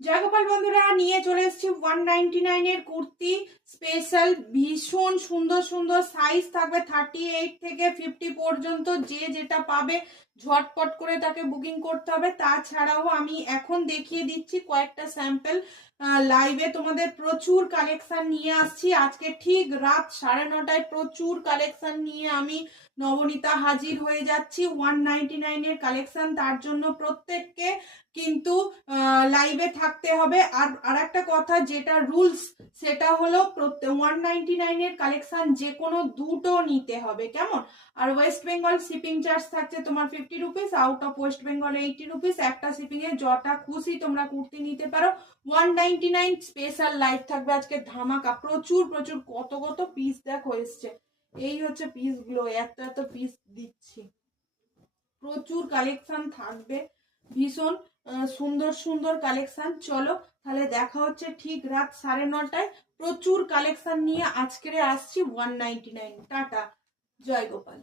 জয়গোপাল বন্ধুরা, নিয়ে চলে এসেছি 199 এর কুর্তি স্পেশাল। ভীষণ সুন্দর সুন্দর সাইজ থাকবে 38 থেকে 50 পর্যন্ত। যে যেটা পাবে ঝটপট করে তাকে বুকিং করতে হবে। তাছাড়াও আমি এখন দেখিয়ে দিচ্ছি কয়েকটা স্যাম্পল। লাইভে তোমাদের প্রচুর কালেকশন নিয়ে আসছি। আজকে ঠিক রাত 9:30টায় প্রচুর কালেকশন নিয়ে আমি নবনীতা হাজির হয়ে যাচ্ছি। 199 এর কালেকশন, তার জন্য প্রত্যেককে কিন্তু লাইভে থাকতে হবে। আর একটা কথা, যেটা রুলস সেটা হলো 199 এর কালেকশন যে কোনো দুটো নিতে হবে, কেমন? আর ওয়েস্ট বেঙ্গল শিপিং চার্জ থাকছে তোমার 50 rupees, out of West Bengal 80 rupees. একটা শিপিং এ যটা খুশি তোমরা কুর্তি নিতে পারো। 199 স্পেশাল লাইভ থাকবে আজকে ধামাকা। প্রচুর প্রচুর কত কত পিস দেখো এসছে। এই হচ্ছে পিস গুলো, এত এত পিস দিচ্ছি। প্রচুর কালেকশন থাকবে, ভীষণ সুন্দর সুন্দর কালেকশন। চলো তাহলে দেখা হচ্ছে ঠিক রাত 9:30টায়। প্রচুর কালেকশন নিয়ে আজকে আসছি 199। টাটা, জয় গোপাল।